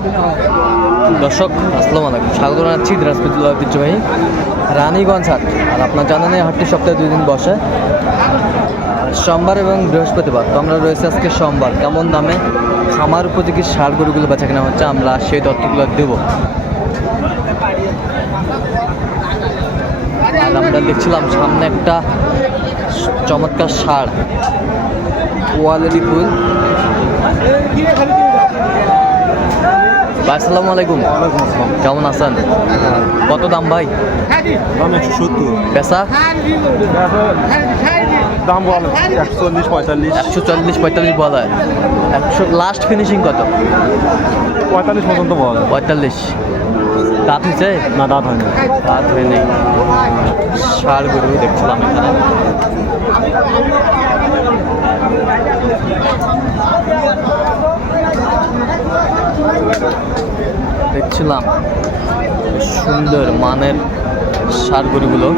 দর্শক, আসসালামু আলাইকুম। স্বাগত জানাচ্ছি দিনাজপুর ঐতিহ্যবাহী রানীগঞ্জ হাট। আর আপনার জানেন এই হাটটি সপ্তাহে দুই দিন বসে। সোমবার এবং বৃহস্পতিবার তো আমরা রয়েছে আজকে সোমবার। কেমন দামে খামার উপযোগী সার গরুগুলো বেচা কেনা হচ্ছে, আমরা সেই তথ্যগুলো দেবো। আর আমরা দেখছিলাম সামনে একটা চমৎকার সার কোয়ালিটি ফুল। ভাই আসসালামু আলাইকুম। কেমন আছেন? কত দাম ভাই? দাম একশো সত্তর। পেশা? দাম বল একশো চল্লিশ পঁয়তাল্লিশ। একশো চল্লিশ পঁয়তাল্লিশ বলা। একশো লাস্ট ফিনিশিং কত? পঁয়তাল্লিশ পর্যন্ত বল। পঁয়তাল্লিশ। দাঁত হয়েছে? না দাঁত হয় না দাঁত হয়ে নেই ষাড় গরু দেখছিলাম এখানে। দেখছিলাম সুন্দর মানের ষাড় গরুগুলো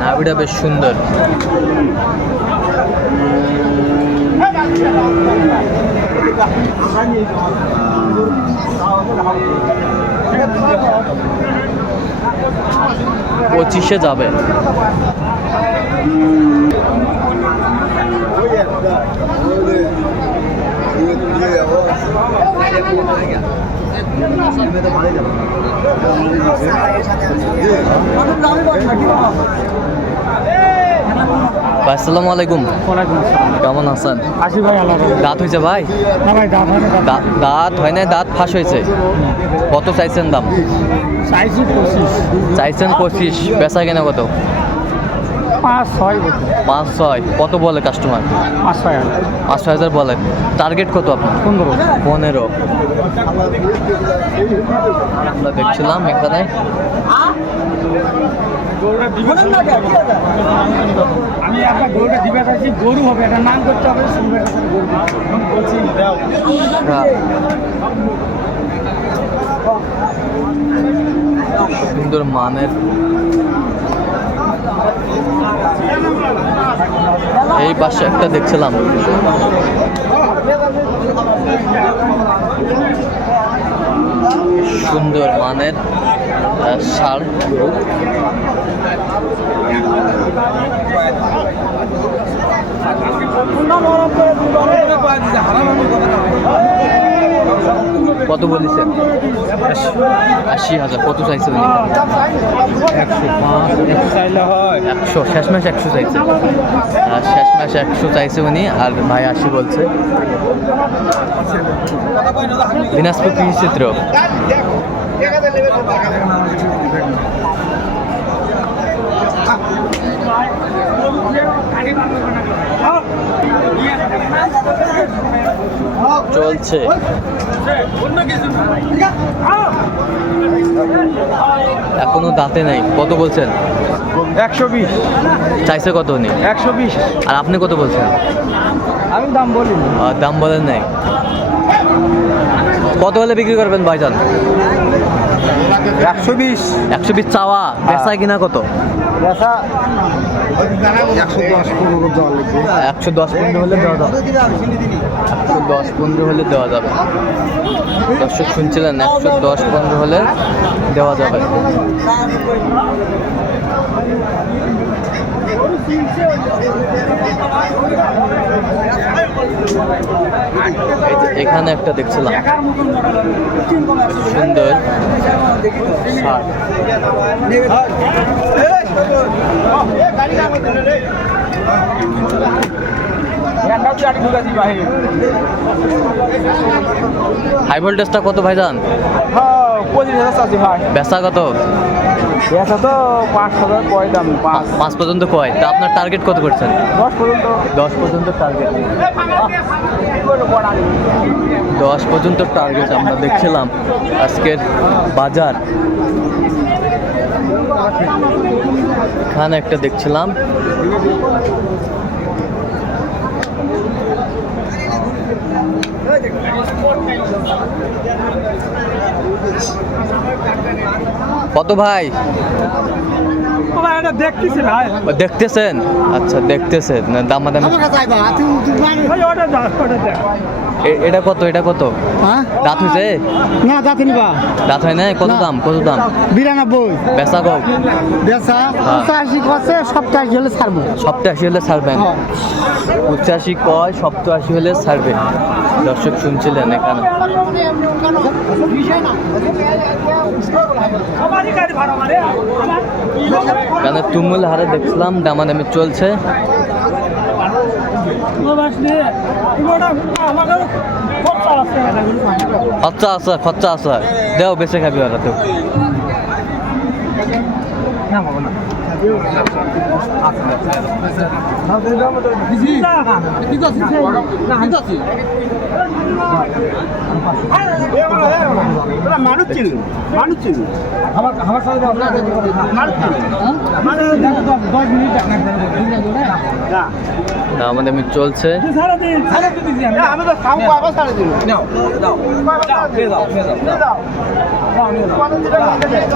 নাভিটা বেশ সুন্দর। পঁচিশে যাবে। আসসালামু আলাইকুম। কেমন আছেন? আশি ভাই দাঁত হয়েছে ভাই? না ভাই দাঁত হয় না দাঁত হয় না দাঁত ফাঁস হয়েছে। কত চাইছেন দাম? চাইছি পঁচিশ। চাইছেন পঁচিশ বেচা কেনা কত? পাঁচ ছয় পাঁচ ছয়। কত বলে কাস্টমার পাঁচ ছয় পাঁচ ছয় হাজার বলে। টার্গেট কত আপনার? পনেরো। পনেরো। আমরা দেখছিলাম এখানে। আমি একটা গরুটা দিবে চাইছি গরু হবে একটা নাম করতে হবে সুন্দর একটা গরু আমি বলছি দাও। সুন্দর মানের এই বাসে একটা দেখছিলাম। সুন্দর মানের সার কত বলেছেন আশি হাজার। কত চাইছে উনি একশো পাঁচ। চাইলে হয় একশো, শেষ মাস একশো চাইছে। আর শেষ মাস একশো চাইছে উনি আর ভাই আশি বলছে। দিনাজপুর কৃষি চিত্র চলছে। এখনও দাঁতে নাই। কত বলছেন? একশো বিশ। চাইছে কত উনি? একশো বিশ। আর আপনি কত বলছেন? আমি দাম বলি দাম বলেন নাই। কত হলে বিক্রি করবেন ভাইজান? একশো বিশ। একশো বিশ চাওয়া। বেচা কিনা কত? একশো দশ পনেরো একশো দশ পনেরো হলে দেওয়া যাবে। একশো দশ পনেরো হলে দেওয়া যাবে। দর্শক শুনছিলেন, একশো দশ পনেরো হলে দেওয়া যাবে। এখানে একটা দেখছিলাম। সুন্দর। ষাট হাই ভোল্টেজটা কত ভাইজান? পঁচিশ হাজার চাষি ভাই বেচা কত? বেচা তো পাঁচ হাজার কয় দাম পাঁচ। পাঁচ পর্যন্ত কয়? তা আপনার টার্গেট কত করছেন? দশ পর্যন্ত। দশ পর্যন্ত টার্গেট দশ পর্যন্ত টার্গেট আমরা দেখছিলাম আজকের বাজার। এখানে একটা দেখছিলাম। কত ভাই? দেখতেছেন? আচ্ছা দেখতেছেন। না দামাদামি এটা কত এটা কত? হ্যাঁ? দাঁত হয়েছে? না যাতে নিবা দাঁত হয় না। কত দাম কত দাম? বিরানব্বই। বেচা কম? বেচা পঁচাশি করছে সপ্তাহে হলে ছাড়বো। সপ্তাশি হলে ছাড়বেন? হ্যাঁ। পঁচাশি কয় সপ্তাশি হলে ছাড়বেন দর্শক শুনছিলেন এখানে। কারণ তুমুল হারে দেখছিলাম দামাদামি চলছে। খরচা আছে খরচা আছে দেও বেঁচে খাবি ওরা তো মানুষ ছিল মানুষ ছিল আমার আমার সাথে মানুষ ছিল দশ মিনিট না। দামাদামি চলছে। আমি। তো খাব আবার ছাড়ে দিল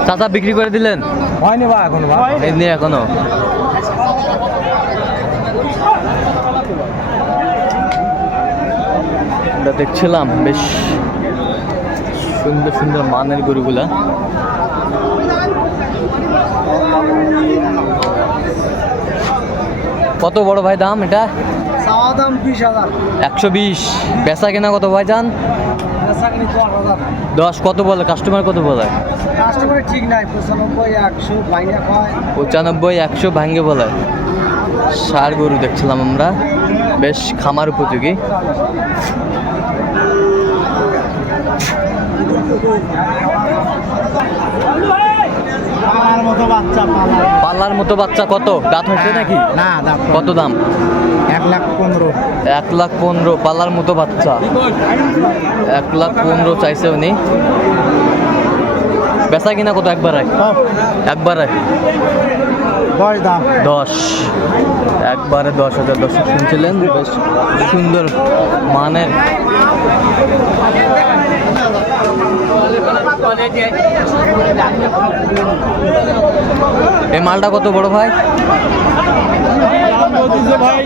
চাচা বিক্রি করে দিলেন? হয়নি বা এখন এমনি এখনও? আমরা দেখছিলাম বেশ সুন্দর সুন্দর মানের গরুগুলা। কত বড় ভাই দাম এটা? দাম বিশ হাজার। একশো বিশ। বেচা কেনা কত ভাই যান দশ কত বলে? কাস্টমার কত বলে? কাস্টমার ঠিক নাই পঁচানব্বই একশো বাইনা পঁচানব্বই একশো ভাঙ্গে বলে। সার গরু দেখছিলাম আমরা। বেশ খামার উপযোগী। আমার মতো বাচ্চা পালা পাল্লার মতো বাচ্চা কত? দাঁত হয়েছে নাকি? না দাম কত দাম? এক লাখ পনেরো। এক লাখ পনেরো পাল্লার মতো বাচ্চা। এক লাখ পনেরো চাইছে উনি। বেচা কিনা কত? একবারে? একবারে। দশ দাম। দশ। একবারে দশ হাজার দশ শুনছিলেন? বেশ সুন্দর মানের। এই মালটা কত বড় ভাই? ভাই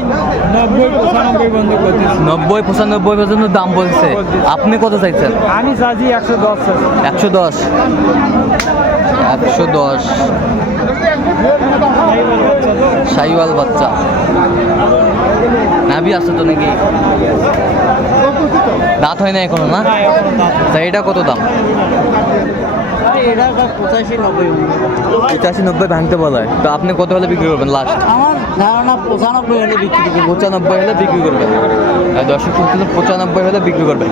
নব্বই পঁচানব্বই নব্বই পঁচানব্বই পর্যন্ত দাম বলছে। আপনি কত চাইছেন? আমি চাইছি একশো দশ। একশো দশ। একশো দশ। সাইওয়াল বাচ্চা। নাভি আছে তো নাকি? দাঁত হয় না এখনও না? এটা কত দাম? পঁচাশি নব্বই ভাঙতে বলা। হয় তো আপনি কত হলে বিক্রি করবেন লাস্ট আমার ধারণা পঁচানব্বই হলে বিক্রি করবেন। পঁচানব্বই হলে বিক্রি করবেন। দর্শক শুনছিলেন পঁচানব্বই হলে বিক্রি করবেন।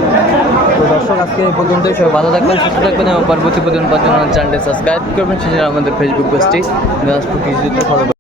তো দর্শক আজকে এই পর্যন্তই। সবাই ভালো থাকবেন সুস্থ থাকবেন এবং পরবর্তী পর্যন্ত চ্যানেলটি সাবস্ক্রাইব করবেন। সেজন্য আমাদের ফেসবুক পেজটি দিনাজপুর কৃষি ফলো